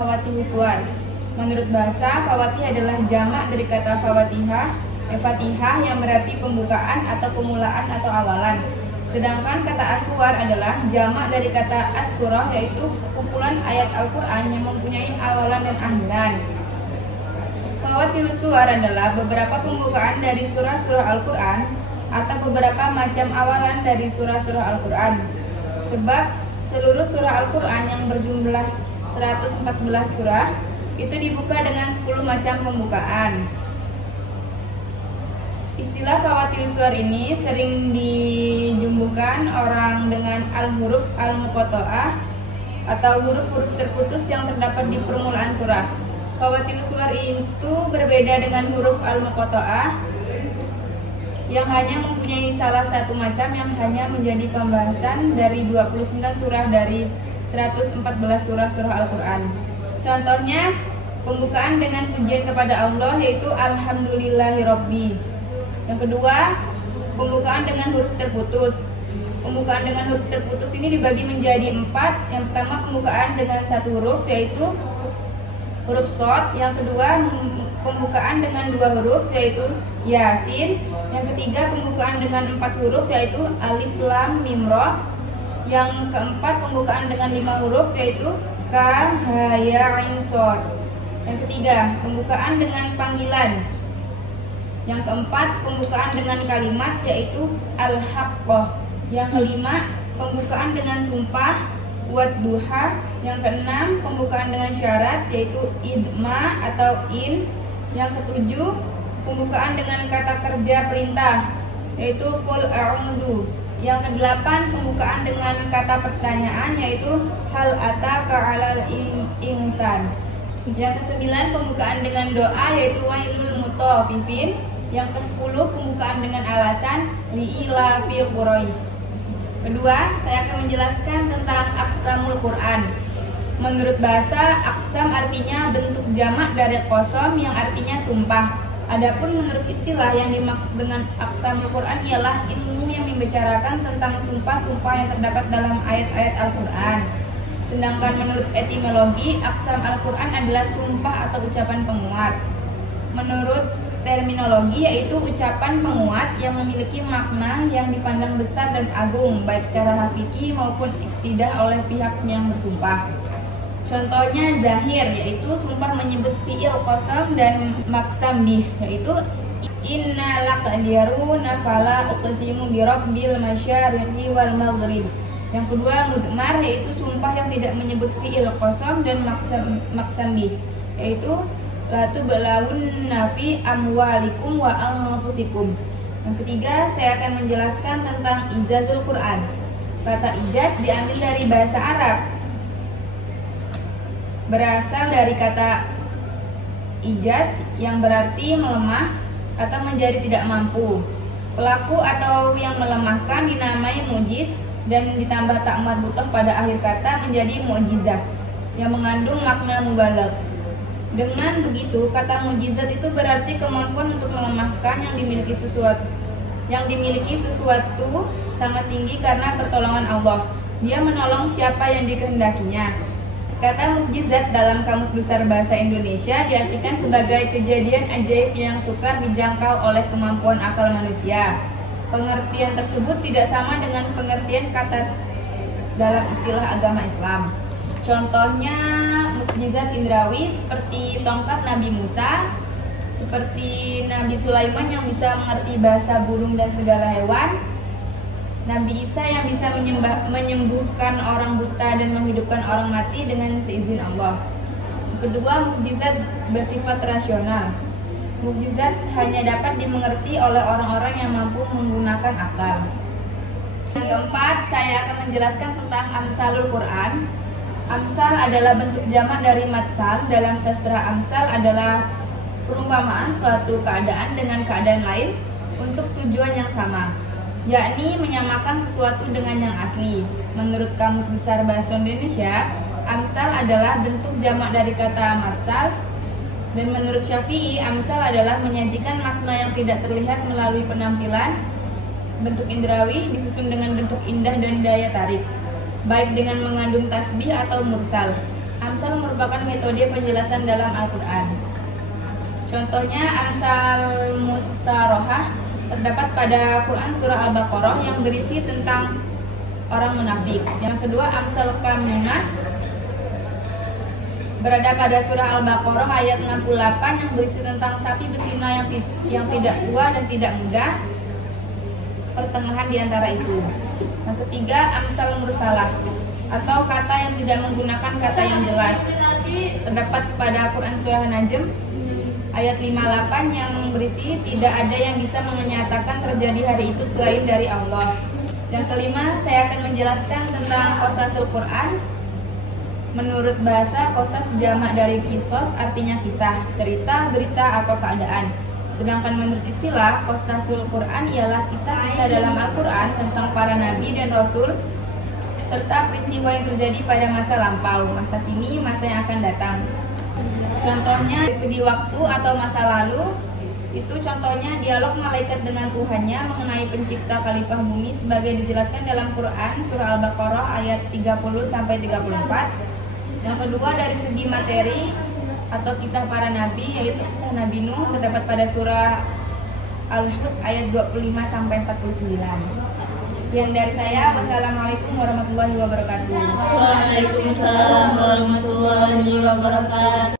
Fawatihus suwar. Menurut bahasa, fawatih adalah jamak dari kata fawatihah, fatihah yang berarti pembukaan atau pemulaan atau awalan. Sedangkan kata aswar adalah jamak dari kata as-surah, yaitu kumpulan ayat Al-Quran yang mempunyai awalan dan akhiran. Fawatihus suwar adalah beberapa pembukaan dari surah-surah Al-Quran atau beberapa macam awalan dari surah-surah Al-Quran. Sebab seluruh surah Al-Quran yang berjumlah 114 surah itu dibuka dengan 10 macam pembukaan. Istilah fawatihus suwar ini sering dijumbuhkan orang dengan al-huruf al-muqatta'ah atau huruf-huruf terputus yang terdapat di permulaan surah. Fawatihus suwar itu berbeda dengan huruf al-muqatta'ah yang hanya mempunyai salah satu macam yang hanya menjadi pembahasan dari 29 surah dari 114 surah-surah Al-Quran. Contohnya, pembukaan dengan pujian kepada Allah yaitu Alhamdulillahirobbi. Yang kedua, pembukaan dengan huruf terputus. Pembukaan dengan huruf terputus ini dibagi menjadi 4. Yang pertama, pembukaan dengan satu huruf yaitu huruf shad. Yang kedua, pembukaan dengan 2 huruf yaitu Yasin. Yang ketiga, pembukaan dengan 4 huruf yaitu Alif Lam Mim Ra. Yang keempat, pembukaan dengan 5 huruf yaitu Kaf Ha Ya Ain Shad. Yang ketiga, pembukaan dengan panggilan. Yang keempat, pembukaan dengan kalimat yaitu Al-Haqqah. Yang kelima, pembukaan dengan sumpah Wad-duha. Yang keenam, pembukaan dengan syarat yaitu idma atau in. Yang ketujuh, pembukaan dengan kata kerja perintah yaitu qul a'udzu. Yang kedelapan, pembukaan dengan kata pertanyaan yaitu hal ataka 'alal insan. Yang kesembilan, pembukaan dengan doa yaitu wailul mutaffifin. Yang ke-10, pembukaan dengan alasan li'ilafi Quraisy. Kedua, saya akan menjelaskan tentang aqsamul Quran. Menurut bahasa, aqsam artinya bentuk jamak dari qasam yang artinya sumpah. Adapun menurut istilah yang dimaksud dengan aqsamul Quran ialah ilmu yang membicarakan tentang sumpah-sumpah yang terdapat dalam ayat-ayat Al-Quran. Sedangkan menurut etimologi, aqsam Al-Quran adalah sumpah atau ucapan penguat. Menurut terminologi, yaitu ucapan penguat yang memiliki makna yang dipandang besar dan agung, baik secara hakiki maupun iktidah oleh pihak yang bersumpah. Contohnya zahir, yaitu sumpah menyebut fi'il qasam dan maksam bih, yaitu inna laqadiruna fala uqsimu birabbil masyariqi wal maghrib. Yang kedua, mudmar, yaitu sumpah yang tidak menyebut fi'il qasam dan maksam bih, yaitu la tublawunna fi amwalikum wa anfusikum. Yang ketiga, saya akan menjelaskan tentang ijazul Quran. Kata ijaz diambil dari bahasa Arab, berasal dari kata ijaz yang berarti melemah atau menjadi tidak mampu. Pelaku atau yang melemahkan dinamai mujiz dan ditambah tak marbutoh pada akhir kata menjadi mu'jizah yang mengandung makna mubalagh. Dengan begitu, kata mujizat itu berarti kemampuan untuk melemahkan yang dimiliki sesuatu sangat tinggi karena pertolongan Allah. Dia menolong siapa yang dikehendakinya. Kata mukjizat dalam Kamus Besar Bahasa Indonesia diartikan sebagai kejadian ajaib yang sukar dijangkau oleh kemampuan akal manusia. Pengertian tersebut tidak sama dengan pengertian kata dalam istilah agama Islam. Contohnya mukjizat indrawi seperti tongkat Nabi Musa, seperti Nabi Sulaiman yang bisa mengerti bahasa burung dan segala hewan, Nabi Isa yang bisa menyembuhkan orang buta dan menghidupkan orang mati dengan seizin Allah. Kedua, mukjizat bersifat rasional. Mukjizat hanya dapat dimengerti oleh orang-orang yang mampu menggunakan akal. Yang keempat, saya akan menjelaskan tentang amsalul Quran. Amsal adalah bentuk jamak dari matsal. Dalam sastra amsal adalah perumpamaan suatu keadaan dengan keadaan lain untuk tujuan yang sama, yakni menyamakan sesuatu dengan yang asli. Menurut Kamus Besar Bahasa Indonesia, amsal adalah bentuk jamak dari kata matsal. Dan menurut Syafi'i, amsal adalah menyajikan makna yang tidak terlihat melalui penampilan, bentuk indrawi disusun dengan bentuk indah dan daya tarik, baik dengan mengandung tasbih atau mursal. Amsal merupakan metode penjelasan dalam Al-Quran. Contohnya Amsal Musarohah terdapat pada Quran surah Al-Baqarah yang berisi tentang orang munafik. Yang kedua Amsal Kamimah berada pada surah Al-Baqarah ayat 68 yang berisi tentang sapi betina yang tidak tua dan tidak muda, pertengahan di antara itu. Yang ketiga Amsal Mursalah atau kata yang tidak menggunakan kata yang jelas, terdapat pada Quran surah Najm ayat 58 yang berisi tidak ada yang bisa menyatakan terjadi hari itu selain dari Allah. Yang kelima, saya akan menjelaskan tentang qasasul Quran. Menurut bahasa, qasas jamak dari kisos, artinya kisah, cerita, berita, atau keadaan. Sedangkan menurut istilah, qasasul Quran ialah kisah-kisah dalam Al-Quran tentang para nabi dan rasul serta peristiwa yang terjadi pada masa lampau, masa kini, masa yang akan datang. Contohnya dari segi waktu atau masa lalu, itu contohnya dialog malaikat dengan Tuhannya mengenai pencipta khalifah bumi sebagai dijelaskan dalam Quran surah Al-Baqarah ayat 30-34. Yang kedua dari segi materi atau kisah para nabi, yaitu kisah Nabi Nuh, terdapat pada surah Al-Hud ayat 25-49. Sekian dari saya. Wassalamualaikum warahmatullahi wabarakatuh. Waalaikumsalam warahmatullahi wabarakatuh.